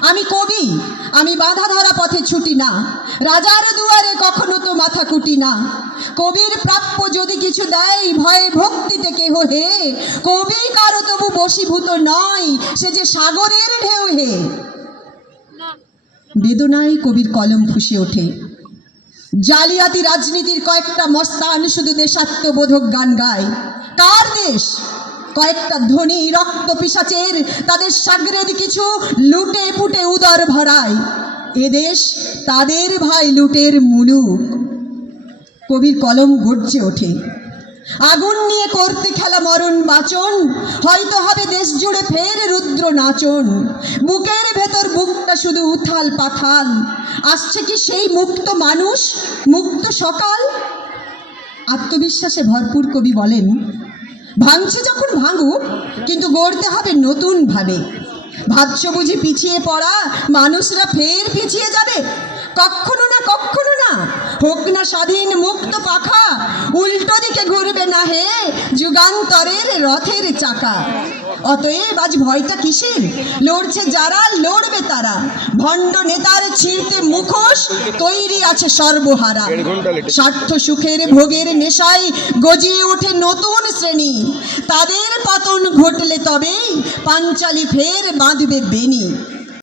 আমি কবি, আমি বাধা ধরা পথে ছুটি না। রাজার দুয়ারে কখনো তো মাথা কুটি না। কবির প্রাপ্য যদি কিছু দেয়, ভয়ে ভক্তিতে কেহ হে? কবি কারও তবু বশীভূত নয়, সে যে সাগরের ঢেউ হে। বেদনায় কবির কলম ফুসে ওঠে। জালিয়াতি রাজনীতির কয়েকটা মস্তান শুধু দেশাত্মবোধক গান গায়। কার দেশ? কয়েকটা ধনী রক্ত পিসাচের তাদের সাগরেদ কিছু লুটে পুটে উদর ভরায় এদেশ তাদের ভাই লুটের মুলুক। কবির কলম গর্জে ওঠে। আগুন নিয়ে করতে খেলা মরণ বাচন, হয়তো হবে দেশ জুড়ে ফের রুদ্র নাচন। বুকের ভেতর বুকটা শুধু উথাল পাথাল। আসছে কি সেই মুক্ত মানুষ, মুক্ত সকাল? আত্মবিশ্বাসে ভরপুর কবি বলেন ভাঙছে যখন ভাঙুক, কিন্তু গড়তে হবে নতুনভাবে। ভাবছ বুঝি পিছিয়ে পড়া মানুষরা ফের পিছিয়ে যাবে। কখনো না কখনো না, হোক না স্বাধীন মুক্ত পাখা, উল্টো দিকে ঘুরবে না হে যুগান্তরের রথের চাকা। অতএব আজ ভয়টা কিসের? লড়ছে যারা লড়বে তারা। ভণ্ড নেতার ছিঁড়তে মুখোশ তৈরি আছে সর্বহারা। স্বার্থ সুখের ভোগের নেশায় গজিয়ে ওঠে নতুন শ্রেণি। তাদের পতন ঘটলে তবেই পাঞ্চালি ফের বাঁধবে বেনি